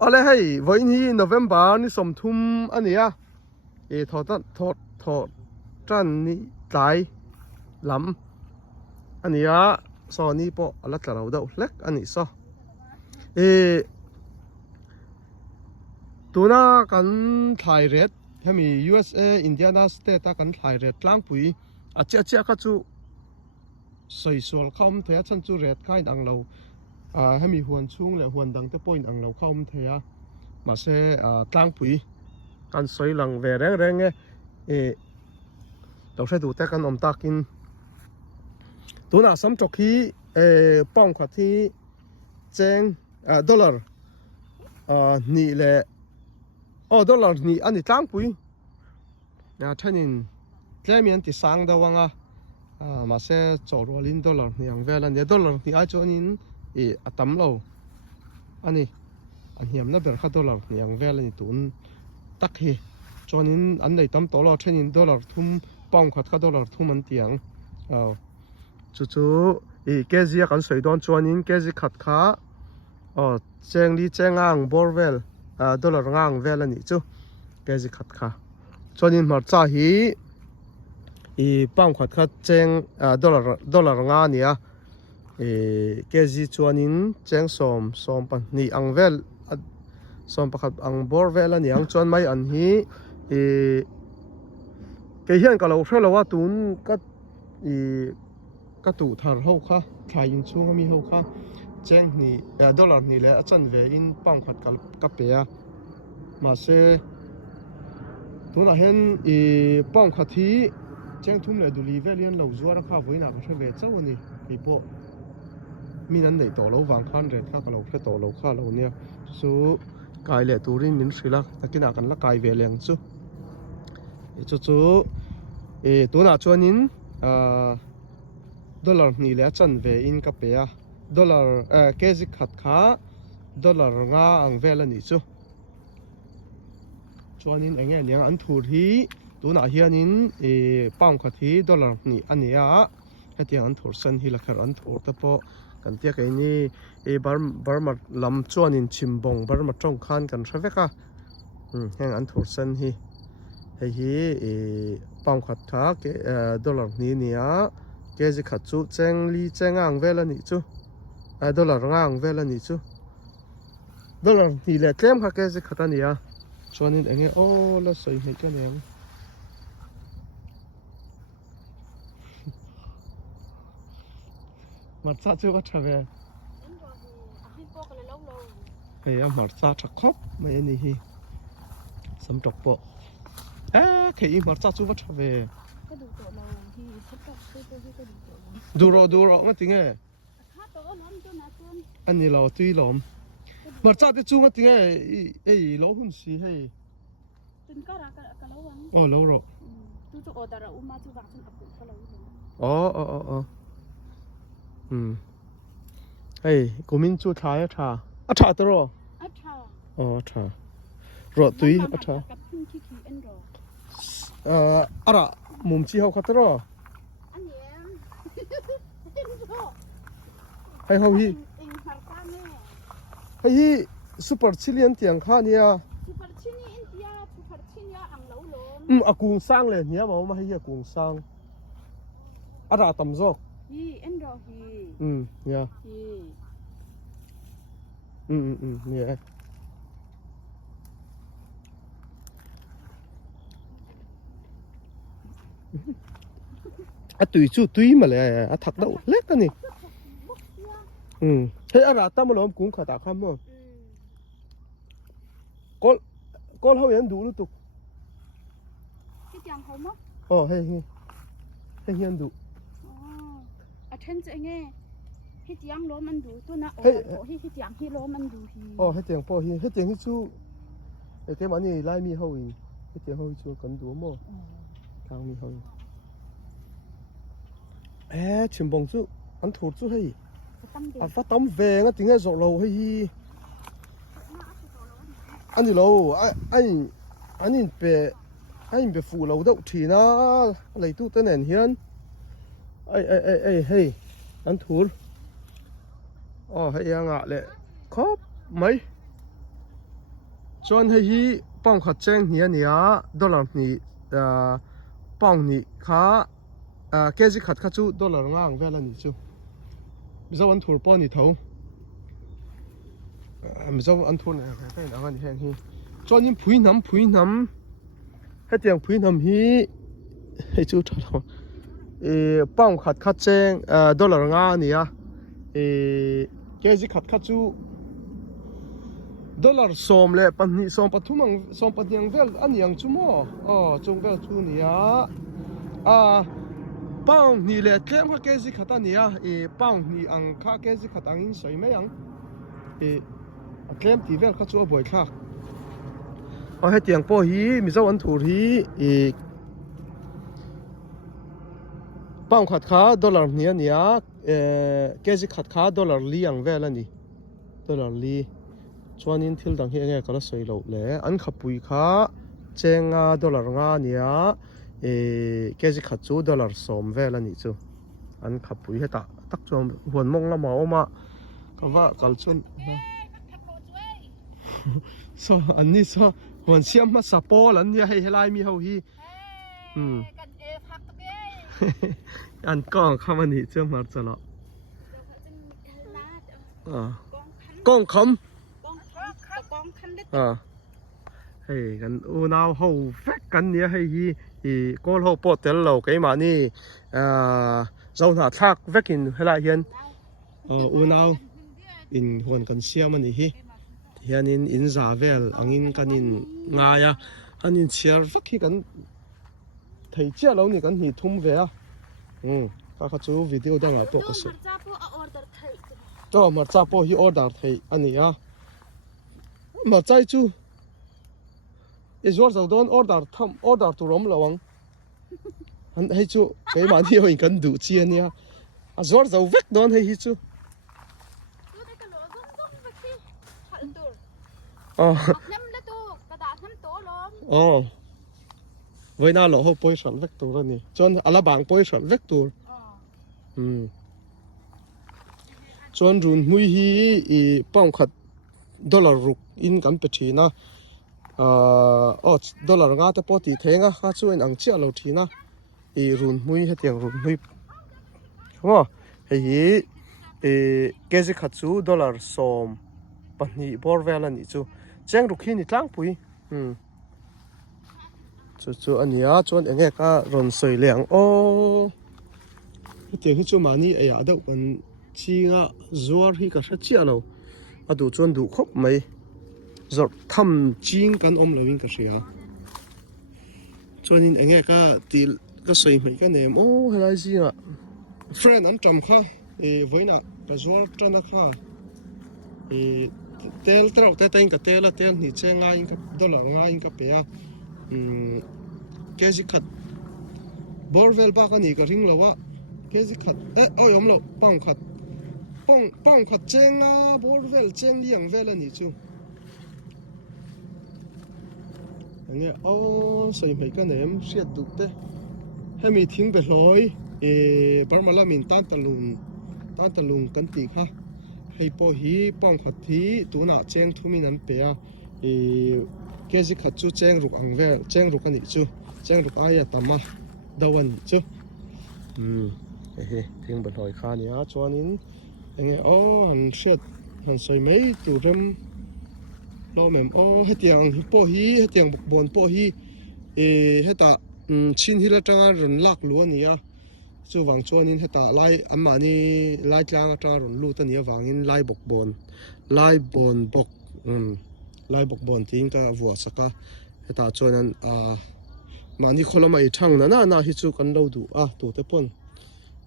อะไรให้วันนี้โนเวมบาร์นี่สมทุมอันนี้อ่ะทอจันนี่ตายลำอันนี้อ่ะซอนี่ปออะไรแต่เราเดาเล็กอันนี้ซอตัวน่ากันถ่ายเรทให้มี USA อินเดียนาสเตทกันถ่ายเรทล้างปุ๋ยอาเจียก็จูใส่ส่วนเข้ามันเทียฉันจูเรทค่ายดังเราให้มีหวนชุ่งและหวนดังแต่ปอยดังเราเข้ามันเทียมาเสล้างปุ๋ยกันใส่หลังแหวแรงไงเราใช้ดูแต่กันอมตากินตัวน่าสมจกีป้องขัดที่เจงดอลลาร์นี่แหละดอลลาร์นี่อันนี้ล้างปุ๋ยท่านินแค่มีอันที่สั่งดาวังมาเสจอรัวลินดอลลาร์นี่อย่างเวลาเนี่ยดอลลาร์นี่อาจจะนินตั้มเราอันนี้อันเหี่ยมน่าเบื่อค่าดอลลาร์นี่อย่างเวลานี่ตุนตักเฮจอนินอันไหนตั้มตัวเราเช่นนินดอลลาร์ทุ่มป้องขัดค่าดอลลาร์ทุ่มมันเตียงจู่ๆแกจีกันสวยดอนจอนินแกจีขัดขาเจงลีเจงอ่างบอร์เวลดอลลาร์อ่างเวลนี่จู่แกจีขัดขาจอนินมาจ่าฮีป้องขัดขาเจงดอลลาร์อ่างเนี่ยแกจีจอนินเจงสมปันนี่อ่างเวลสมปักอ่างบอร์เวลนี่อ่างจวนไม่อันฮีแกเห็นกับเราเชื่อเราว่าตุนก็ตู่ทาร์เขาค่ะทายินช่วงก็มีเขาค่ะเจงนี่ดอลลาร์นี่แหละอาจารย์เวอินป้องขัดกับเปียมาเสตัวน่ะเห็นป้องขัดที่เจงทุ่มเลยดูรีเวลียนเราจัวราคาไว้หนักเชื่อเวเจ้าวันนี้มีโปมีนั้นไหนต่อเราวางคันเรทค่ากับเราแค่ต่อเราค่าเราเนี่ยสู้กายเหล่ตัวรินมินสิละตะกี้หนักกันละกายเวลียงสู้จู่ตัวน่ะชวนนินดอลลาร์นี่แหละจันเวอินกับเปียดอลลาร์แกจิขัดขาดอลลาร์งาอังเวลนี่จู่ชวนนินเองไงเนี่ยอันถูที่ตัวน่ะเฮียนินป้องขัดที่ดอลลาร์นี่อันนี้ให้เตียงอันถูสันฮิลักอันถูแต่พอกันเตียกันนี่บาร์มาลำชวนนินชิมบงบาร์มาจ้องคันกันใช่ไหมคะให้อันถูสันฮิให้ป้องขัดขาดอลลาร์นี่เนี่ยแกจะขัดจู่เจงลีเจงอ่างเวลนี่จู่ดอลลาร์อ่างเวลนี่จู่ดอลลาร์นี่แหละเต็มค่ะแกจะขัดอันนี้ชวนนินเองโอ้แล้วสวยเหมือนกันเนี่ยมาซาจู่ก็ทำเองเฮ้ยมาซาชักครบไม่นี่ฮีสมจบปะแค่อีมาซาจู่ก็ทำเองดูรองั้นจริงไงอันนี้เราตีหลอมมาซาที่จู่งั้นจริงไงเราหุ่นสีให้อ๋อเราหรออ๋อเฮ้ยกูมินจู่ชาตัวรออ๋อชารอตุยชาอะไรมุมชี้เขาคัตรอให้เขาฮีให้ฮีซูเปอร์ชิลเลียนเตียงข้าเนี่ยอากูสร้างเลยเนี่ยบอกมาให้อากูสร้างอะไรตั้มจอกเนี่ยเนี่ยตุยมาเลยถักดาวเล็กกันนี่เฮ้ยอะไรตั้มมาล้อมกุ้งขาตาข้ามมั้งก็เขาเห็นดูรู้ตุกอ๋อเฮ้ยเห็นดูเช่นจะไงให้เตียงล้มมันดูตัวน่ะให้เตียงให้ล้มมันดูฮีให้เตียงพอฮีให้เตียงให้ชูเทมันนี่ไล่มีเขาอีให้เตียงเขาชูกันดูมั้งทางมีเขาชิมบงชูอันถูกชูให้ฟ้าตั้มเวงอ่ะถึงไงจบเราให้อันนี้เราอันนี้เป็นฟูเราได้ทีนะอะไรตู้ตั้งแต่เฮียนเฮ้ยอันถูกให้ยังอ่ะเลยครับ ไหมจวนให้ฮีป้องขัดแจ้งเฮียเนี่ยดอลลาร์นี่ป้องนี่ค่าแกจิขัดข้าจูดอลลาร์ง่างเวลานี่จูมิจะวันถูกป้อนนี่เท่ามิจะวันถูกเนี่ยแค่ไหนกันแค่นี้จวนยิ่งพุยน้ำให้เตียงพุยน้ำฮีให้จูท่าป้องขัดแจ้งดอลลาร์ง่างเนี่ยแกจิขัดข้าจูดอลลาร์ส่งเลยปันนี่ส่งปัทุมังส่งปันยังเวลอันยังชั่วโมงจงเวลทุนี่ป้องนี่เลยเกมข้าเกจิขัดนี่ป้องนี่อังข้าเกจิขัดอังอินสวยไหมยังเกมที่เวลข้าชัวบ่อยค่ะให้เตียงพ่อฮีมิจะวันถูฮีป้องขัดขาดอลลาร์เนี่ยเกจิขัดขาดอลลาร์ลียังเวลนี่ดอลลาร์ลีชวนนินทิลดังเฮียเนี่ยก็ละสวยแล้วเลยอันขับปุยค่ะเจงดอลลาร์เนี่ยแกจะขัดจูดอลลาร์สมเวลานี่จูอันขับปุยให้ตักจอมหัวมงละหมอมาก็ว่ากัลชนโซอันนี้โซหัวเสียมมาสปอลันเนี่ยให้ไล่มีเฮาฮีอันก้องคำนี้เจ้ามาจะละก้องคำเฮ้ยกันอูนาวเขาแฟกกันเนี่ยให้ฮีก็เขาปวดเตลเราไกมานี่เราหน้าทักแฟกินให้ละเฮียนอูนาวอินหวนกันเสียมันนี่เฮียนินอินซาเวลอังอินกันอินงายอันอินเชียร์แฟกกันไทยเจ้าเรานี่กันหีทุ่มเวียก็เขาจูวิดีโอดังอ่ะตัวก็สุดก็มาจับพอฮีออเดอร์ไทยอันนี้มาใจจูIs wat dan order to rom lawang. Han hey chu cái mà đi hồi cần đủ chiên nha. Azor dầu vét don hey chu. Với na lỗ hộp bôi sẵn vét tour rồi nè. Chọn ala bảng bôi sẵn vét tour. Chọn run mui hi pong khát dollar rục in cảm bể chi na. đô la nga te poti thenga kha chuan ang chia lo thina run mui he tiang run mui ho hei kezi kha chu dollar som pani bor vela ni chu cheng ru khi ni tlang pui chu ania chuan enge ka ron soi leng he tiang hi chu mani aya deuh kan chinga zuar hi ka hra chia lo adu chuan du khop mai giọt thầm chiên căn lâu in cả sỉa cho nên anh nghe cái sợi mấy cái nệm hay là gì ạ friend anh trầm kha với nè cái giọt trơn kha tel trâu tel cái tel là tel thì chơi ngay cái đó là ngay cái bè cái gì khát borvel ba cái này cái ring lâu á cái gì khát ôi ông lâu bong khát chơi ngay borvel chơi liang về là nhỉ chứ nghe xây mấy cái nệm siết đục thế hay mìnhทิ้งไปเลยบาร์มาลามินตันตะลุงกันตีค่ะให้พอฮีป้องขัดทีตัวหน้าแจ้งทุ่มินันเปียแกจิขัดจูแจ้งรุกอังเวลแจ้งรุกกันอีกจูแจ้งรุกอายตามาดาวันจูทิ้งไปเลยค่ะเนี่ยจวนนี้ngheหันเสียดหันใส่ไม่ตัวเริ่มเราแม่ให้เตียงฮิปโปฮีให้เตียงบกบนโปฮีให้ตาชินฮิละจังรุนลักล้วนนี่จู่วังจวนนี้ให้ตาไล่อันมานี่ไล่จังรุนลู่ตัวนี้วังอินไล่บกบนไล่บนบกไล่บกบนทิ้งก็วัวสักให้ตาจวนนั้นมานี่คนละไม่ช่างน่าฮิจูกันเราดูตัวเตปน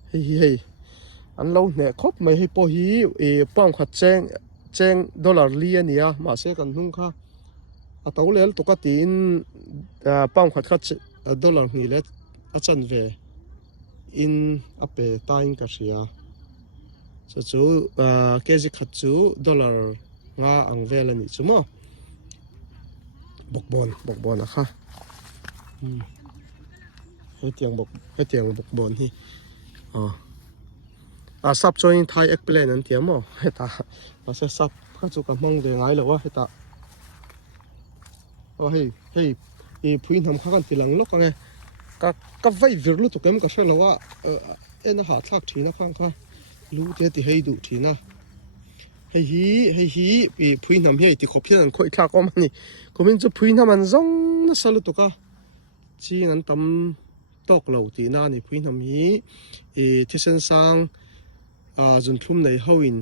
เฮ้ยอันเราเนี่ยครบไม่ให้โปฮีป้องขัดแจ้งดอลลาร์เลียนี่มาเสียกันนุ่งค่ะตัวเลี้ยตุกตีนป้องขัดดอลลาร์นี่แหละอาจารย์เวอินอเปตายกันเสียจู่เกจิขัดจู่ดอลลาร์งาอังเวลนี่จู่มั้งบกบนนะคะให้เตียงบกบนนี่ sắp cho in Thai eggplant anh tiêm mà hết ta mà sẽ sắp các chú cảm mong để ngay lâu hết ta hey phuin ham kha kan tilang lok ange ka vai vir lu to kem ka shela wa en ha thak thina khang kha lu te ti hei du thina hei phuin ham hei ti khophian an khoi thak om ni komin chu phuin ham an zong na salu to ka chi an tam tok lo ti na ni phuin ham hi thi sen sang zun thum nei hoin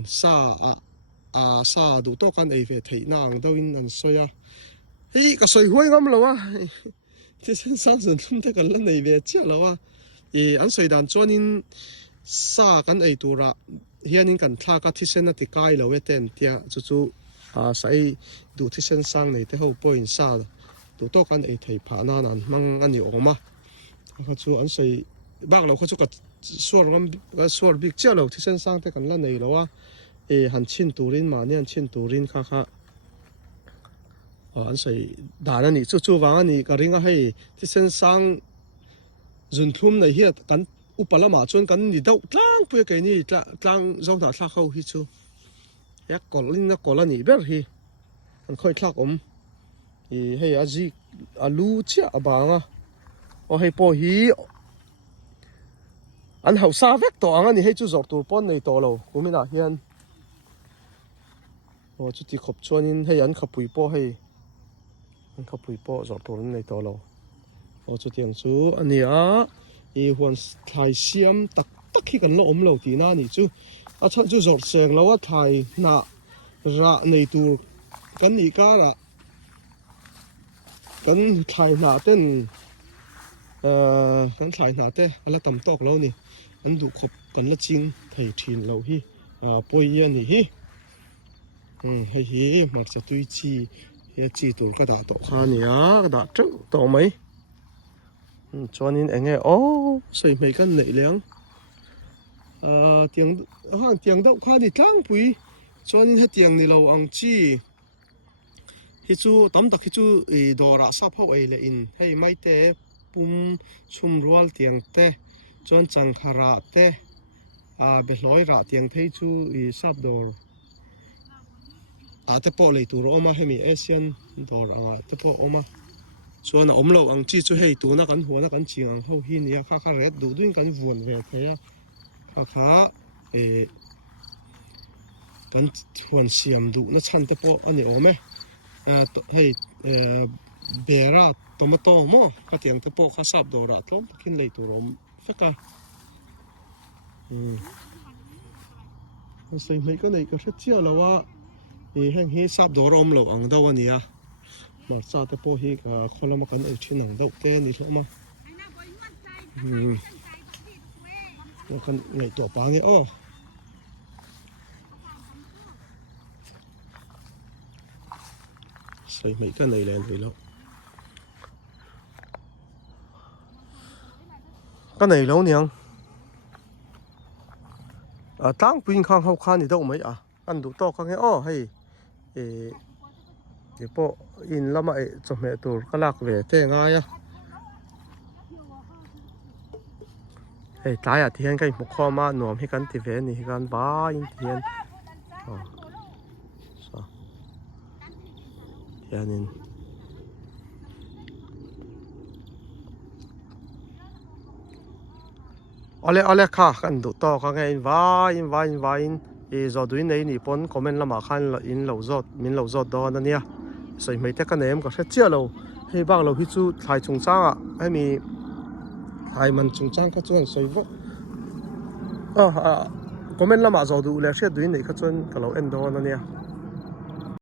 sa du to kan ei ve thei na ang dawin an soya hi ka soi huai ngam lawa thi sen sang zun thum te kan la nei ve chia lawa an soi dan chuanin sa kan ei tura hianin kan thla ka thi sen na ti kai lo we ten tia chu sai du thi sen sang nei te ho point sa du to kan ei thei pha na nan mang ani oma kha chu an soi bak lo kha chu ka suar big chia lo thi sen sang te kan la nei lawa han chin turin ma ni an chin turin kha an sei dan ani chu wang ani ka ringa hei thi sen sang zun thum nei hi kan upalama chuan kan ni dau tlang pu ke ni tlang zong na thla khau hi chu yak kolin na kolani ber hi an khoi thlak om hei aji alu chia abanga o hei po hi an hausa vek to anga ni hei chu zor tur pon nei to lo kumina hian o chu ti khop chuanin hei an khapui po hei an khapui po zor tur nei to lo o chu tiang chu ania huan thai siam tak hi kan lo om lo ti na ni chu a chan chu zor seng lo a thai na ra nei tur kan ni ka ra kan thai na ten kan thai na te ala tam tok lo ni an du khop kan la ching thei thin lo hi poi ya ni hi hei mar cha tui chi he chi tur ka da to kha ni a da chu to mai chuanin enge soi mai kan nei leng tiang deuh kha ni tlang pui chuanin he tiang ni lo ang chi hi chu tam tak hi chu dora sa phau ei le in hei mai te pum chum rual tiang te chuan chang khara te be hloi ra tiang thei chu sap dor te po le tur oma hemi asian dor anga te po oma chuan om lo ang chi chu hei tu na kan huana kan ching ang ho hi nia kha red du duin kan vuan ve theya kha kan huan siam du na chan te po ani ome hei bera tomato mo ka tiang te po kha sap dor ra tlom kin le tur om feka sei mai ka nei ka hre chia lawa heng hi sap dor om lo ang daw ania mar cha te po hi ka kholama kan ei thin ang deuh te ni hloma wa kan ngai to pa nge sei mai ka nei len lo ka nei lo niang tang puin khang hau khan ni deuh mai kan du to ka nge hei po in lama cho me tur kalak ve te nga ya hei tai thian kai mu khoma nom hi kan ti ve ni kan ba in thian so thianin ole kha kan du to ka nge in va in zo duin nei ni pon comment lama khan in lo zot min lo zot do na nia soi mai te ka nem ka hre chia lo hei bak lo hi chu thlai chung changa ai mi thlai man chung chang ka chuan soi vo comment lama zo du le hre duin nei ka chuan ka lo en do na nia